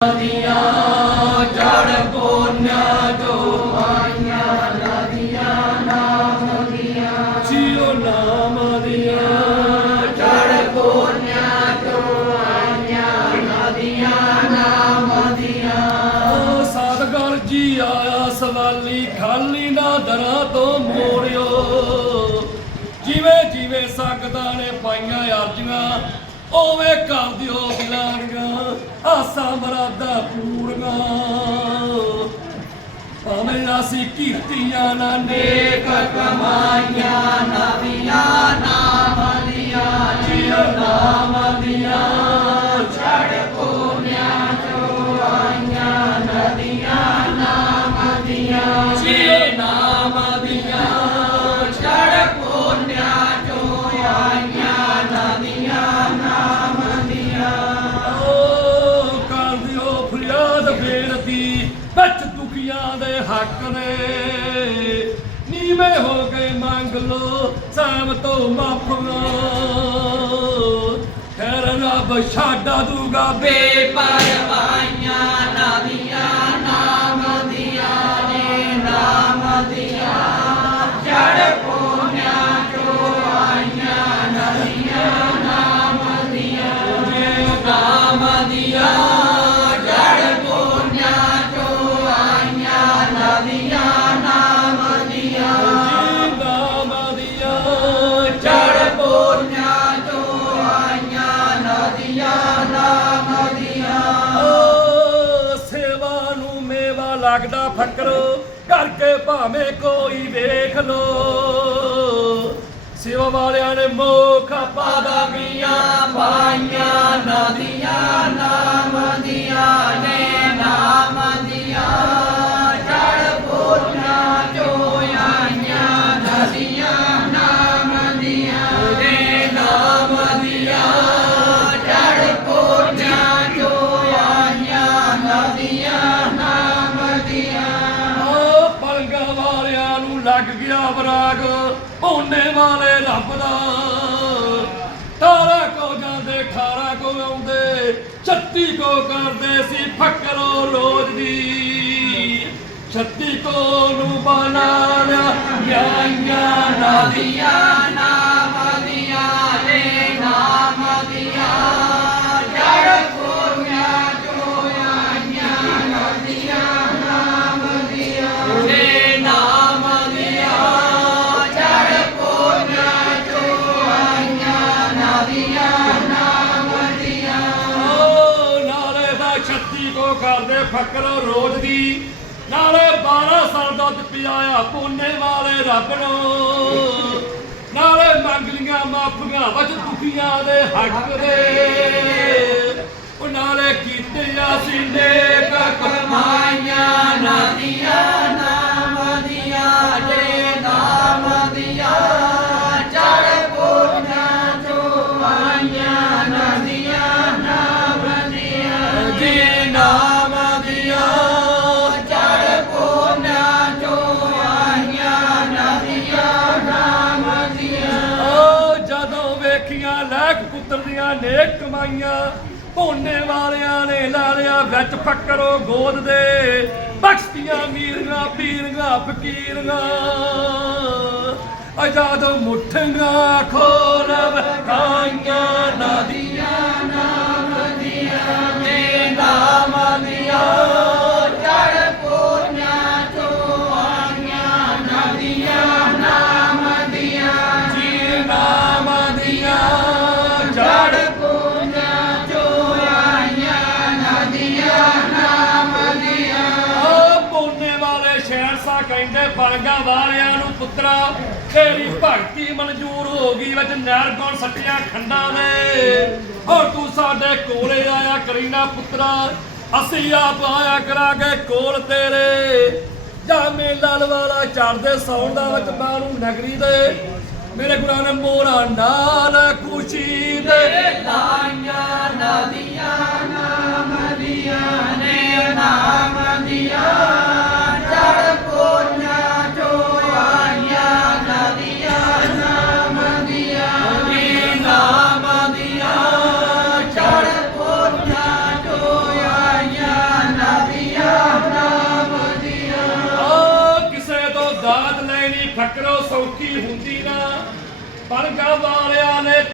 ਨਦੀਆਂ ਜੜ ਪੋਨਿਆ ਜੋ ਆਈਆਂ ਨਦੀਆਂ ਨਾਮ ਦੀਆਂ ਜੀਓ ਨਾਮ ਦੀਆਂ ਜੜ ਪੋਨਿਆ ਜੋ ਆਈਆਂ ਨਦੀਆਂ ਨਾਮ ਦੀਆਂ ਸਤਗੁਰ ਜੀ ਆਇਆ ਸਵਾਲੀ ਖਾਲੀ ਨਾ ਦਰਾਂ ਤੋਂ ਮੋੜਿਓ ਜਿਵੇਂ ਜਿਵੇਂ ਸੰਗਤਾਂ ਨੇ ਪਾਈਆਂ ਅਰਜ਼ੀਆਂ ਓਵੇਂ ਕਰ ਦਿਓ ਬਿਲਾਣੀਆਂ। ਆਸਾਂ ਮਰਾਦਾ ਪੂਰੀਆਂ। ਭਾਵੇਂ ਅਸੀਂ ਕੀਰਤੀਆਂ ਨਾ ਨੇਕ ਕਮਾਈਆਂ ਨਵੀਆਂ ਨਾਮ ਦੁਖੀਆਂ ਦੇ ਹੱਕ ਨੇ। ਨੀਵੇਂ ਹੋ ਕੇ ਮੰਗ ਲੋ ਸਾਮ ਤੋਂ ਮਾਫੀਆਂ ਖੈਰ ਰੱਬ ਛਾਡਾ ਦੂਗਾ ਬੇਪਰਵਾਹੀਆਂ ਲੱਗਦਾ ਫਕਰੋ, ਕਰਕੇ ਭਾਵੇਂ ਕੋਈ ਵੇਖ ਲੋ। ਸੇਵਾ ਵਾਲਿਆਂ ਨੇ ਮੋਖ ਪਾਦਾ ਮੀਆਂ ਪਾਈਆਂ ਨਦੀਆਂ ਨਾਮ ਲੱਗ ਗਿਆ ਬਰਾਗ ਉਹਨੇ ਵਾਲੇ ਰੱਬ ਦਾ। ਤਾਰਾ ਕੋ ਜਾਂਦੇ, ਠਾਰਾ ਕੋ ਆਉਂਦੇ, ਛੱਤੀ ਕੋ ਕਰਦੇ ਸੀ ਫੱਕਰੋ ਰੋਜ਼ ਦੀ। ਛੱਤੀ ਕੋ ਨੂੰ ਬਣਾ ਲਿਆ ਗਿਆਈਆਂ ਨਦੀਆਂ ਨਾਮ ਫੱਕਰ ਰੋਜ਼ ਦੀ। ਨਾਲੇ 12 ਸਾਲ ਦੁੱਧ ਪਿਆਇਆ ਪੂਨੇ ਵਾਲੇ ਰੱਬ ਨੂੰ। ਨਾਲੇ ਮੰਗ ਲੀਆਂ ਮਾਫੀਆਂ ਵਜ ਦੁਖੀਆਂ ਦੇ ਹੱਕ ਦੇ। ਉਹ ਨਾਲੇ ਕੀਤੇ ਅਸੀਂ ਨੇਕ ਪੁੱਤਰ ਨੇਕ ਕਮਾਈਆਂ। ਭੋਨੇ ਵਾਲਿਆਂ ਨੇ ਲਾ ਲਿਆ ਵਿੱਚ ਫੱਕਰੋ ਗੋਦ ਦੇ। ਬਖਸ਼ਤੀਆਂ ਮੀਰਾਂ ਪੀਰੀਆਂ ਫਕੀਰਾਂ। ਆਜ਼ਾਦ ਮੁੱਠੀਆਂ ਖੋਲ ਕਾਈਆਂ ਨਦੀਆਂ, ਨਾਮ ਦੀਆਂ ਨੇ ਨਾਮ ਦੀਆਂ ਕਹਿੰਦੇ ਵਾਲਿਆਂ ਨੂੰ ਪੁੱਤਰਾ, ਤੇਰੀ ਭਗਤੀ ਮਨਜ਼ੂਰ ਹੋ ਗਈ ਵਿੱਚ ਨਹਿਰ ਗੁਣ ਸੱਟੀਆਂ ਖੰਡਾਂ ਨੇ ਓ ਤੂੰ ਸਾਡੇ ਕੋਲੇ ਆਇਆ ਕਰੀਨਾ ਪੁੱਤਰਾ, ਅਸੀਂ ਆਪ ਆਇਆ ਕਰਾਂਗੇ ਕੋਲ ਤੇਰੇ। ਜਾ ਮੇਲਾ ਵਾਲਾ ਚੜਦੇ ਸੌਣ ਦਾ ਵਿੱਚ ਬਾਣੂ ਨਗਰੀ ਦੇ। ਮੇਰੇ ਗੁਰਾਂ ਨੇ ਮੋਰਾ ਨਾਲ ਖੁਸ਼ੀ ਦੇ। ਲਾਈਆਂ ਠੱਕਰੋ ਸੌਖੀ ਹੁੰਦੀ ਨੇ।